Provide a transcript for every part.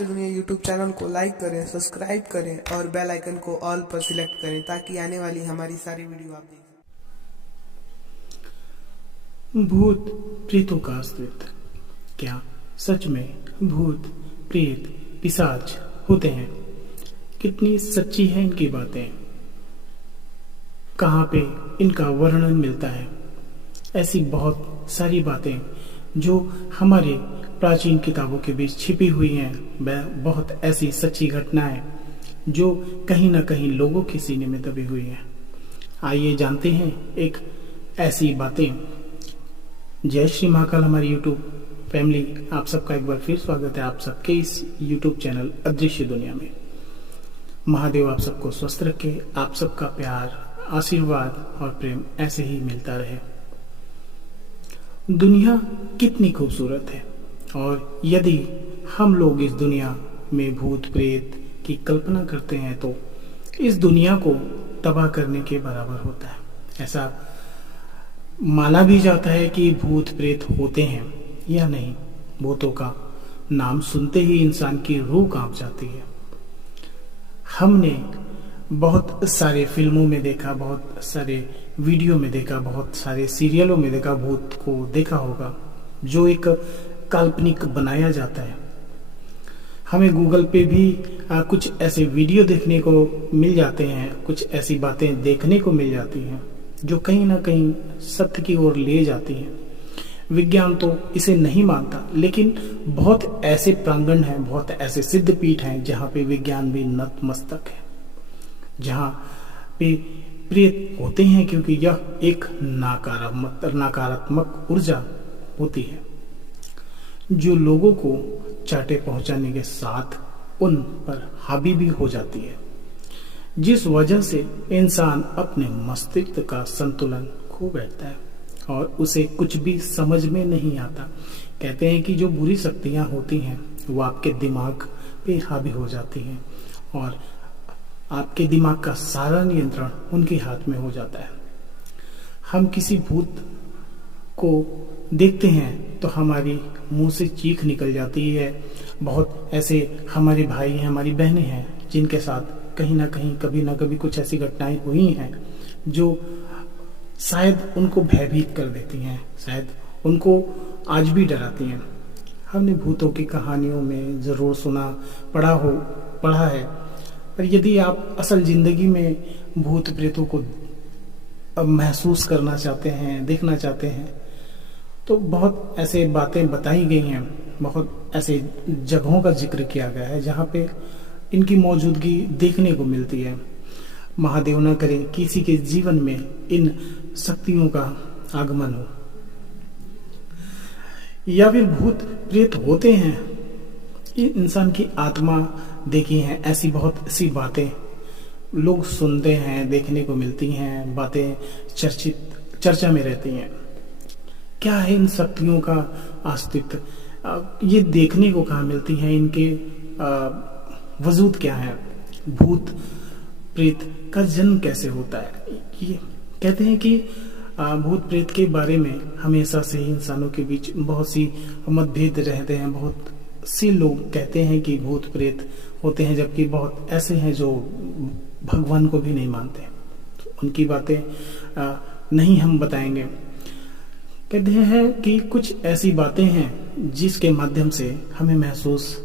अदृश्य दुनिया YouTube channel को लाइक करें, सब्सक्राइब करें और बेल आइकन को ऑल पर सिलेक्ट करें ताकि आने वाली हमारी सारी वीडियो आप देख सकें। भूत प्रेतों का अस्तित्व। क्या सच में भूत प्रेत पिशाच होते हैं? कितनी सच्ची है इनकी बातें? कहाँ पे इनका वर्णन मिलता है? ऐसी बहुत सारी बातें जो हमारे प्राचीन किताबों के बीच छिपी हुई हैं, वह बहुत ऐसी सच्ची घटनाएं जो कहीं ना कहीं लोगों के सीने में दबी हुई हैं। आइए जानते हैं एक ऐसी बातें। जय श्री महाकाल। हमारी यूट्यूब फैमिली, आप सबका एक बार फिर स्वागत है आप सबके इस यूट्यूब चैनल अदृश्य दुनिया में। महादेव आप सबको स्वस्थ रखे, आप सबका प्यार, आशीर्वाद और प्रेम ऐसे ही मिलता रहे। दुनिया कितनी खूबसूरत है और यदि हम लोग इस दुनिया में भूत प्रेत की कल्पना करते हैं तो इस दुनिया को तबाह करने के बराबर होता है। ऐसा माना भी जाता है कि भूत प्रेत होते हैं या नहीं। भूतों का नाम सुनते ही इंसान की रूह कांप जाती है। हमने बहुत सारे फिल्मों में देखा, बहुत सारे वीडियो में देखा, बहुत सारे सीरियलों में देखा, भूत को देखा होगा जो एक काल्पनिक बनाया जाता है। हमें गूगल पे भी कुछ ऐसे वीडियो देखने को मिल जाते हैं, कुछ ऐसी बातें देखने को मिल जाती हैं जो कहीं ना कहीं सत्य की ओर ले जाती हैं। विज्ञान तो इसे नहीं मानता, लेकिन बहुत ऐसे प्रांगण हैं, बहुत ऐसे सिद्ध पीठ हैं जहाँ पे विज्ञान भी नतमस्तक है, जहाँ पे प्रेत होते हैं, क्योंकि यह एक नकारात्मक ऊर्जा होती है जो लोगों को चाटे पहुंचाने के साथ उन पर हावी भी हो जाती है, जिस वजह से इंसान अपने मस्तिष्क का संतुलन खो बैठता है और उसे कुछ भी समझ में नहीं आता। कहते हैं कि जो बुरी शक्तियां होती हैं वो आपके दिमाग पे हावी हो जाती हैं और आपके दिमाग का सारा नियंत्रण उनके हाथ में हो जाता है। हम किसी भूत को देखते हैं तो हमारी मुंह से चीख निकल जाती है। बहुत ऐसे हमारे भाई हैं, हमारी बहनें हैं जिनके साथ कहीं ना कहीं कभी ना कभी कुछ ऐसी घटनाएं हुई हैं जो शायद उनको भयभीत कर देती हैं, शायद उनको आज भी डराती हैं। हमने भूतों की कहानियों में जरूर सुना, पढ़ा है, पर यदि आप असल जिंदगी में भूत प्रेतों को महसूस करना चाहते हैं, देखना चाहते हैं, तो बहुत ऐसे बातें बताई गई हैं, बहुत ऐसे जगहों का जिक्र किया गया है जहाँ पे इनकी मौजूदगी देखने को मिलती है। महादेव न करे किसी के जीवन में इन शक्तियों का आगमन हो। या फिर भूत प्रेत होते हैं, इंसान की आत्मा देखी है, ऐसी बहुत सी बातें लोग सुनते हैं, देखने को मिलती हैं, बातें चर्चा में रहती हैं। क्या है इन शक्तियों का अस्तित्व? ये देखने को कहाँ मिलती हैं? इनके वजूद क्या है? भूत प्रेत का जन्म कैसे होता है? ये कहते हैं कि भूत प्रेत के बारे में हमेशा से ही इंसानों के बीच बहुत सी मतभेद रहते हैं। बहुत से लोग कहते हैं कि भूत प्रेत होते हैं, जबकि बहुत ऐसे हैं जो भगवान को भी नहीं मानते। तो उनकी बातें नहीं हम बताएंगे। कहते हैं कि कुछ ऐसी बातें हैं जिसके माध्यम से हमें महसूस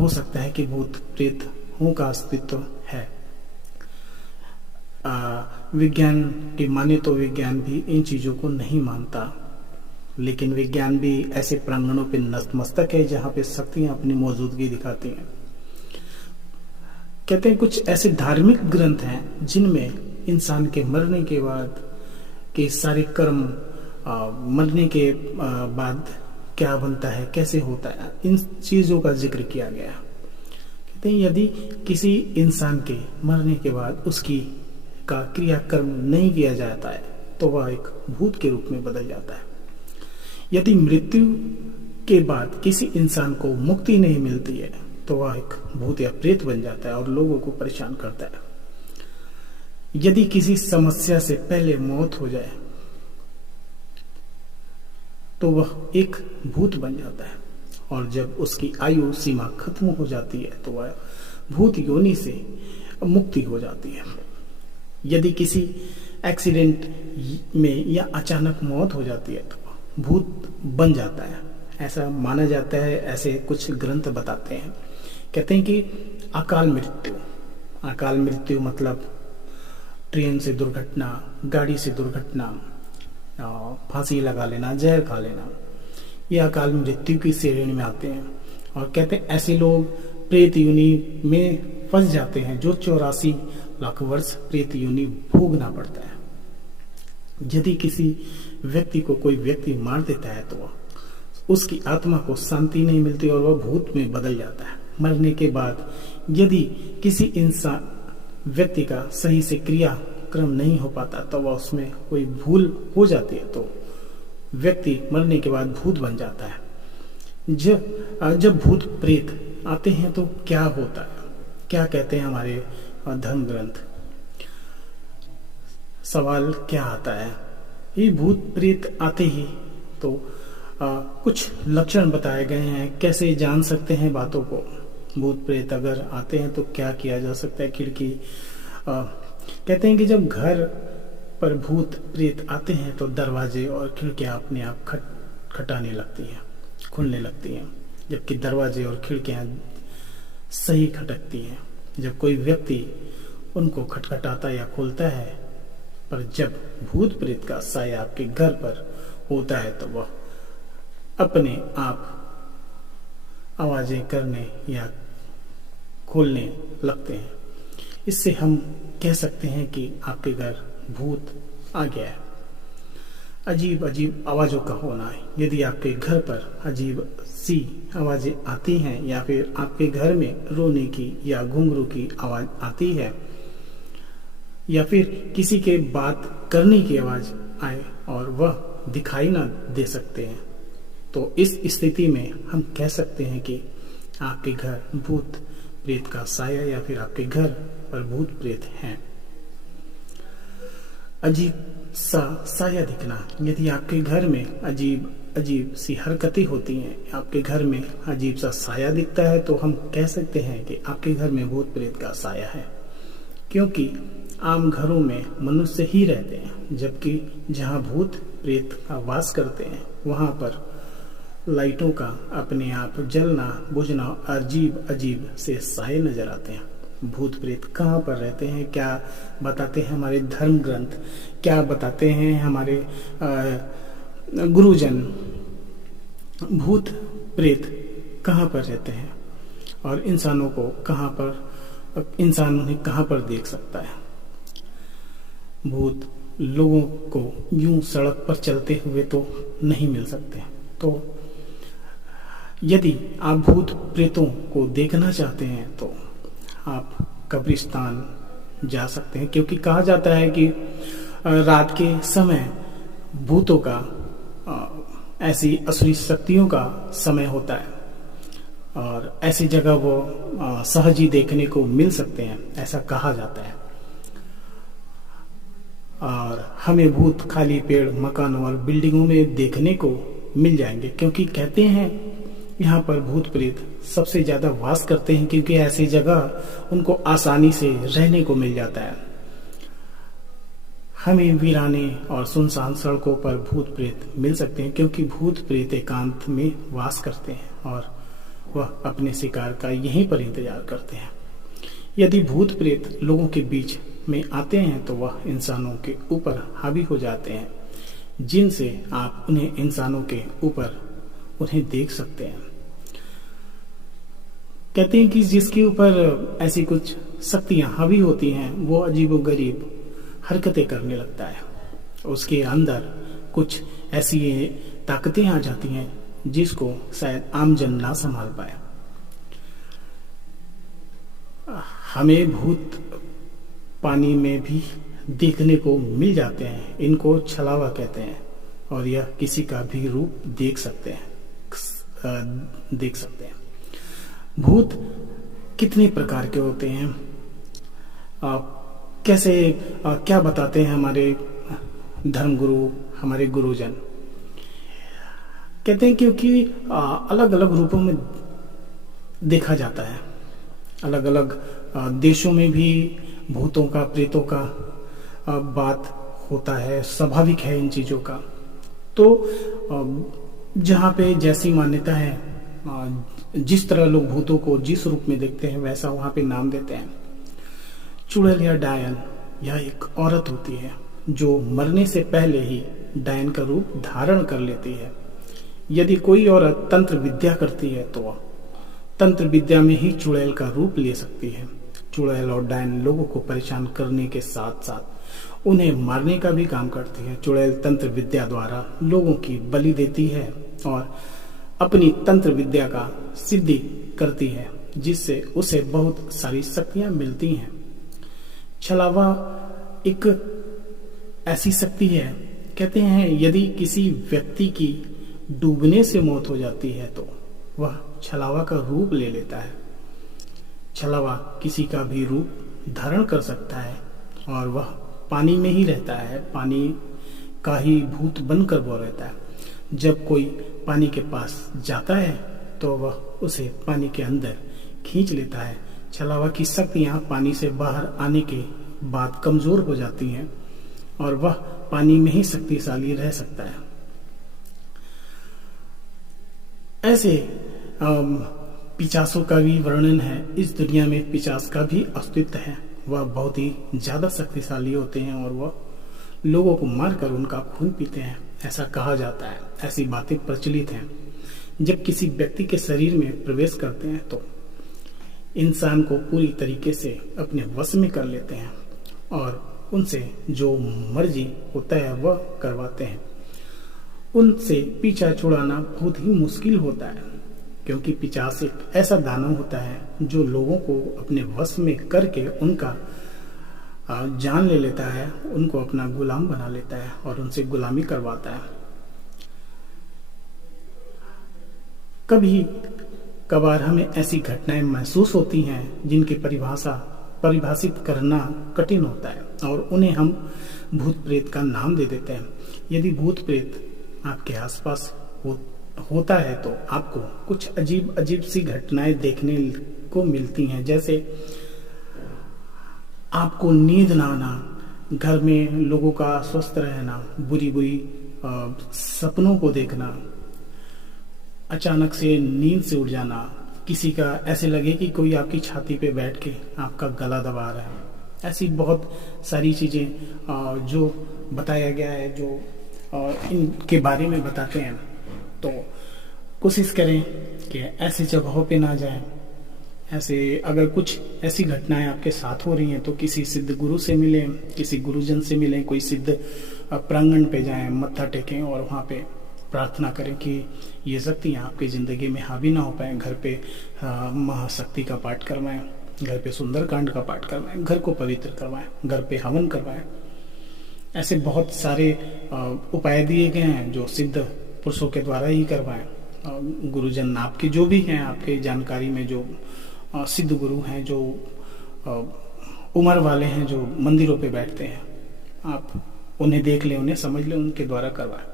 हो सकता है कि भूत प्रेतों का अस्तित्व है। विज्ञान की माने तो विज्ञान भी इन चीजों को नहीं मानता, लेकिन विज्ञान भी ऐसे प्रांगणों पे नतमस्तक है जहाँ पे शक्तियां अपनी मौजूदगी दिखाती हैं। कहते हैं कुछ ऐसे धार्मिक ग्रंथ हैं जिनमें इंसान के मरने के बाद के सारे कर्म, मरने के बाद क्या बनता है, कैसे होता है, इन चीजों का जिक्र किया गया। कहते हैं यदि किसी इंसान के मरने के बाद उसकी का क्रियाकर्म नहीं किया जाता है तो वह एक भूत के रूप में बदल जाता है। यदि मृत्यु के बाद किसी इंसान को मुक्ति नहीं मिलती है तो वह एक भूत या प्रेत बन जाता है और लोगों को परेशान करता है। यदि किसी समस्या से पहले मौत हो जाए तो वह एक भूत बन जाता है। और जब उसकी आयु सीमा खत्म हो जाती है तो वह भूत योनि से मुक्ति हो जाती है। यदि किसी एक्सीडेंट में या अचानक मौत हो जाती है तो भूत बन जाता है, ऐसा माना जाता है। ऐसे कुछ ग्रंथ बताते हैं, कहते हैं कि अकाल मृत्यु मतलब ट्रेन से दुर्घटना, गाड़ी से दुर्घटना, फांसी लगा लेना, जहर खा लेना, ये अकाल मृत्यु की श्रेणी में आते हैं। और कहते हैं ऐसे लोग प्रेत योनि में फंस जाते हैं, जो 84 लाख वर्ष प्रेत योनि भोगना पड़ता है। यदि किसी व्यक्ति को कोई व्यक्ति मार देता है तो उसकी आत्मा को शांति नहीं मिलती और वह भूत में बदल जाता है। मरने के बाद यदि किसी इंसान व्यक्ति का सही से क्रियाक्रम नहीं हो पाता तो वह उसमें कोई भूल हो जाती है तो व्यक्ति मरने के बाद भूत बन जाता है। जब भूत प्रेत आते हैं तो क्या होता है, क्या कहते हैं हमारे धर्म ग्रंथ? सवाल क्या आता है, ये भूत प्रेत आते ही तो कुछ लक्षण बताए गए हैं, कैसे जान सकते हैं बातों को। भूत प्रेत अगर आते हैं तो क्या किया जा सकता है? खिड़की कहते हैं कि जब घर पर भूत प्रेत आते हैं तो दरवाजे और खिड़कियां अपने आप खटखटाने लगती हैं, खुलने लगती हैं, जबकि दरवाजे और खिड़कियां सही खटकती हैं जब कोई व्यक्ति उनको खटखटाता या खोलता है। पर जब भूत प्रेत का साया आपके घर पर होता है तो वह अपने आप आवाजें करने या खोलने लगते हैं। इससे हम कह सकते हैं कि आपके घर भूत आ गया है। अजीब अजीब आवाजों का होना है। यदि आपके घर पर अजीब सी आवाजें आती हैं या फिर आपके घर में रोने की या घुंघरू की आवाज आती है या फिर किसी के बात करने की आवाज आए और वह दिखाई ना दे सकते हैं, तो इस स्थिति में हम कह सकते हैं कि आपके घर भूत प्रेत का साया या फिर आपके घर पर भूत प्रेत हैं। अजीब सा साया दिखना, यदि आपके घर में अजीब अजीब सी हरकतें होती हैं, आपके घर में अजीब सा साया दिखता है, तो हम कह सकते हैं कि आपके घर में भूत प्रेत का साया है। क्योंकि आम घरों में मनुष्य ही रहते हैं, जबकि जहाँ भूत प्रेत का वास करते हैं वहाँ पर लाइटों का अपने आप जलना बुझना अजीब अजीब से साए नजर आते हैं। भूत प्रेत कहाँ पर रहते हैं, क्या बताते हैं हमारे धर्म ग्रंथ, क्या बताते हैं हमारे गुरुजन? भूत प्रेत कहाँ पर रहते हैं और इंसानों को कहाँ पर, इंसान उन्हें कहाँ पर देख सकता है? भूत लोगों को यूं सड़क पर चलते हुए तो नहीं मिल सकते। तो यदि आप भूत प्रेतों को देखना चाहते हैं तो आप कब्रिस्तान जा सकते हैं, क्योंकि कहा जाता है कि रात के समय भूतों का ऐसी असुरी शक्तियों का समय होता है और ऐसी जगह वो सहज ही देखने को मिल सकते हैं, ऐसा कहा जाता है। और हमें भूत खाली पेड़, मकानों और बिल्डिंगों में देखने को मिल जाएंगे, क्योंकि कहते हैं यहाँ पर भूत प्रेत सबसे ज्यादा वास करते हैं, क्योंकि ऐसी जगह उनको आसानी से रहने को मिल जाता है। हमें वीराने और सुनसान सड़कों पर भूत प्रेत मिल सकते हैं, क्योंकि भूत प्रेत एकांत में वास करते हैं और वह अपने शिकार का यहीं पर इंतजार करते हैं। यदि भूत प्रेत लोगों के बीच में आते हैं तो वह इंसानों के ऊपर हावी हो जाते हैं, जिनसे आप उन्हें इंसानों के ऊपर उन्हें देख सकते हैं। कहते हैं कि जिसके ऊपर ऐसी कुछ शक्तियां हावी होती हैं वो अजीबोगरीब हरकतें करने लगता है, उसके अंदर कुछ ऐसी ताकतें आ जाती हैं जिसको शायद आमजन ना संभाल पाए। हमें भूत पानी में भी देखने को मिल जाते हैं, इनको छलावा कहते हैं, और यह किसी का भी रूप देख सकते हैं। भूत कितने प्रकार के होते हैं, कैसे क्या बताते हैं हमारे धर्मगुरु, हमारे गुरुजन? कहते हैं क्योंकि अलग अलग रूपों में देखा जाता है। अलग अलग देशों में भी भूतों का, प्रेतों का बात होता है, स्वाभाविक है इन चीजों का। तो जहाँ पे जैसी मान्यता है, जिस तरह लोग भूतों को जिस रूप में देखते हैं वैसा वहाँ पे नाम देते हैं। चुड़ैल या डायन यह एक औरत होती है जो मरने से पहले ही डायन का रूप धारण कर लेती है। यदि कोई औरत तंत्र विद्या करती है तो वह तंत्र विद्या में ही चुड़ैल का रूप ले सकती है। चुड़ैल और डायन लोगों को परेशान करने के साथ साथ उन्हें मारने का भी काम करती है। चुड़ैल तंत्र विद्या द्वारा लोगों की बलि देती है और अपनी तंत्र विद्या का सिद्धि करती है, जिससे उसे बहुत सारी शक्तियां मिलती हैं। छलावा एक ऐसी शक्ति है, कहते हैं यदि किसी व्यक्ति की डूबने से मौत हो जाती है तो वह छलावा का रूप ले लेता है। छलावा किसी का भी रूप धारण कर सकता है और वह पानी में ही रहता है, पानी का ही भूत बनकर वो रहता है। जब कोई पानी के पास जाता है तो वह उसे पानी के अंदर खींच लेता है। छलावा की शक्तियां पानी से बाहर आने के बाद कमजोर हो जाती हैं और वह पानी में ही शक्तिशाली रह सकता है। ऐसे पिचासों का भी वर्णन है। इस दुनिया में पिचास का भी अस्तित्व है। वह बहुत ही ज्यादा शक्तिशाली होते हैं और वह लोगों को मारकर उनका खून पीते हैं, ऐसा कहा जाता है। ऐसी बातें प्रचलित हैं। जब किसी व्यक्ति के शरीर में प्रवेश करते हैं तो इंसान को पूरी तरीके से अपने वश में कर लेते हैं और उनसे जो मर्जी होता है वह करवाते हैं। उनसे पीछा छुड़ाना बहुत ही मुश्किल होता है, क्योंकि पिशाच एक ऐसा दानव होता है जो लोगों को अपने वश में करके उनका जान ले लेता है, उनको अपना गुलाम बना लेता है और उनसे गुलामी करवाता है। कभी कभार हमें ऐसी घटनाएं महसूस होती हैं जिनकी परिभाषित करना कठिन होता है और उन्हें हम भूत प्रेत का नाम दे देते हैं। यदि भूत प्रेत आपके आसपास होता है तो आपको कुछ अजीब अजीब सी घटनाएं देखने को मिलती हैं, जैसे आपको नींद ना आना, घर में लोगों का स्वस्थ रहना, बुरी बुरी सपनों को देखना, अचानक से नींद से उठ जाना, किसी का ऐसे लगे कि कोई आपकी छाती पे बैठ के आपका गला दबा रहा है। ऐसी बहुत सारी चीजें जो बताया गया है, जो इनके बारे में बताते हैं। तो कोशिश करें कि ऐसी जगहों पे ना जाएं। ऐसे अगर कुछ ऐसी घटनाएं आपके साथ हो रही हैं तो किसी सिद्ध गुरु से मिलें, किसी गुरुजन से मिलें, कोई सिद्ध प्रांगण पे जाएं, मत्था टेकें और वहाँ पे प्रार्थना करें कि ये शक्तियाँ आपकी जिंदगी में हावी ना हो पाए। घर पे महाशक्ति का पाठ करवाएं, घर पे सुंदरकांड का पाठ करवाएं, घर को पवित्र करवाएं, घर पे हवन करवाएं। ऐसे बहुत सारे उपाय दिए गए हैं जो सिद्ध पुरुषों के द्वारा ही करवाएं। गुरुजन आपके जो भी हैं, आपके जानकारी में जो सिद्ध गुरु हैं, जो उम्र वाले हैं, जो मंदिरों पे बैठते हैं, आप उन्हें देख लें, उन्हें समझ लें, उनके द्वारा करवाएं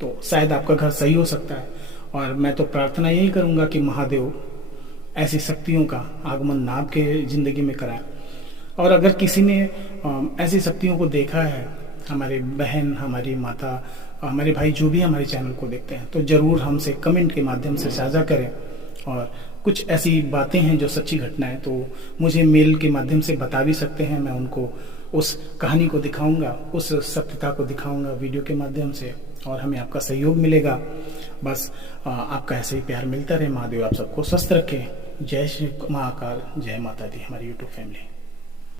तो शायद आपका घर सही हो सकता है। और मैं तो प्रार्थना यही करूंगा कि महादेव ऐसी शक्तियों का आगमन आपके जिंदगी में कराएं। और अगर किसी ने ऐसी शक्तियों को देखा है, हमारे बहन, हमारी माता, हमारे भाई जो भी हमारे चैनल को देखते हैं, तो जरूर हमसे कमेंट के माध्यम से साझा करें। और कुछ ऐसी बातें हैं जो सच्ची घटनाएं, तो मुझे मेल के माध्यम से बता भी सकते हैं। मैं उनको उस कहानी को दिखाऊंगा, उस सत्यता को दिखाऊंगा वीडियो के माध्यम से और हमें आपका सहयोग मिलेगा। बस आपका ऐसे ही प्यार मिलता रहे। महादेव आप सबको स्वस्थ रखें। जय श्री महाकाल, जय माता दी, हमारी यूट्यूब फैमिली।